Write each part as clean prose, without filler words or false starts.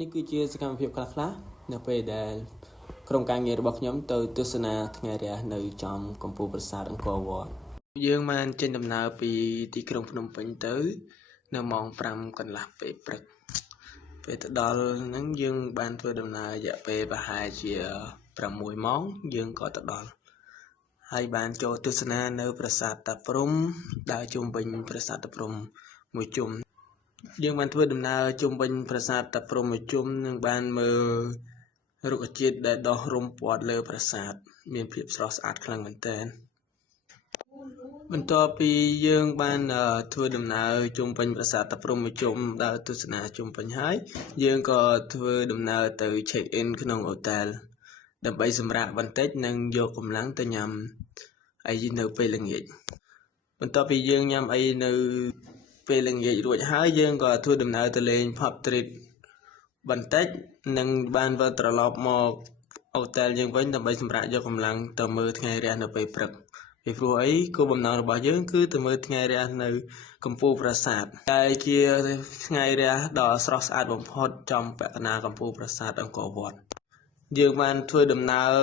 នេះគឺជាសកម្មភាពខ្លះៗនៅពេលដែលក្រុមការងាររបស់ខ្ញុំទៅទស្សនាថ្ងៃរះនៅចំកំពូលប្រាសាទអង្គរវត្តយើងបានចេញដំណើរពីទីក្រុងភ្នំពេញទៅនៅម៉ោង 5 កន្លះពេលព្រឹកពេលទៅដល់ហ្នឹងយើងបានធ្វើដំណើររយៈពេលប្រហែលជា 6 ម៉ោងយើងក៏ទៅដល់ហើយបានចូលទស្សនានៅប្រាសាទតាព្រហ្មដើរជុំវិញប្រាសាទតាព្រហ្មមួយជុំយើងបានធ្វើដំណើរជុំវិញប្រាសាទតាព្រហ្មមួយជុំនិងបានមើលរុក្ខជាតិដែលដុះរុំព័ទ្ធលើប្រាសាទមានភាពស្រស់ស្អាតខ្លាំងមែនទែនបន្ទាប់ពីយើងបានធ្វើដំណើរជុំវិញប្រាសាទតាព្រហ្មមួយជុំដើរទស្សនាជុំវិញហើយយើងក៏ធ្វើដំណើរទៅ check in ក្នុងហូតែលដើម្បីសម្រាកបន្តិចនិងយកកម្លាំងទៅញ៉ាំអីនៅពេលល្ងាចបន្ទាប់ពីយើងញ៉ាំអីនៅពេលល្ងាចរួចហើយយើងក៏ធ្វើដំណើរទៅលេង pub street បន្តិចនិងបានវិលត្រឡប់មកហូតែលយើងវិញដើម្បីសម្រាកយកកម្លាំងទៅមើលថ្ងៃរះនៅពេលព្រឹកពីព្រោះអីគោលបំណងរបស់យើងគឺទៅមើលថ្ងៃរះនៅកំពូលប្រាសាទដែលជាថ្ងៃរះដ៏ស្រស់ស្អាតបំផុតចំពាក់កណ្ដាលកំពូលប្រាសាទអង្គរវត្តយើងបានធ្វើដំណើរ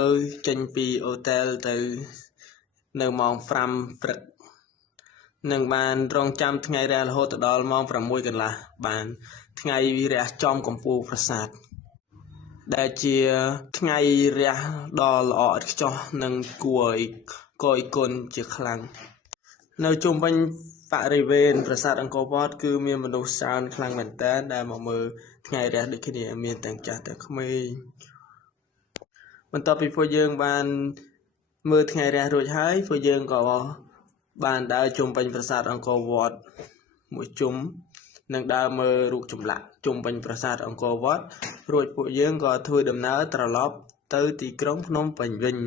ចេញពីហូតែលទៅនៅម៉ោង 5 ព្រឹកនឹងបានរងចាំថ្ងៃរះរហូតដល់ម៉ោង 6 កន្លះបានថ្ងៃរះចំកំពូលប្រាសាទដែលជាថ្ងៃរះដ៏ល្អឥតខ្ចោះនិងគួរឲ្យកយគុណជាខ្លាំងនៅជុំវិញបរិវេណប្រាសាទអង្គរវត្តគឺមានមនុស្សច្រើនខ្លាំងមែនទែនដែលមកមើលថ្ងៃរះដូចគ្នាមានទាំងចាស់ទាំងក្មេងបន្ទាប់ពីពួកយើងបានមើលថ្ងៃរះរួចហើយពួកយើងក៏បានដើរជុំវិញប្រាសាទអង្គរវត្តមួយជុំនិងដើរមើលរូបចម្លាក់ជុំវិញប្រាសាទអង្គរវត្តរួចពួកយើងក៏ធ្វើដំណើរត្រឡប់ទៅទីក្រុងភ្នំពេញវិញ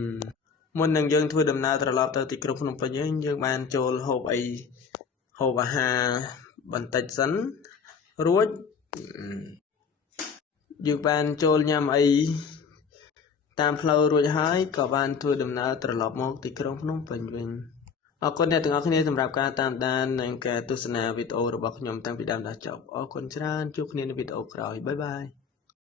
មុននឹងយើងធ្វើដំណើរត្រឡប់ទៅទីក្រុងភ្នំពេញយើងបានចូលហូបអាហារបន្តិចសិនរួចយើងបានចូលញ៉ាំអីតាមផ្លូវរួចហើយក៏បានធ្វើដំណើរត្រឡប់មកទីក្រុងភ្នំពេញវិញអរគុណអ្នកទាំងអស់គ្នាសម្រាប់ការតាមដាននិងការទស្សនាវីដេអូរបស់ខ្ញុំតាំងពីដើមដល់ចប់អរគុណច្រើនជួបគ្នានៅវីដេអូក្រោយបាយបាយ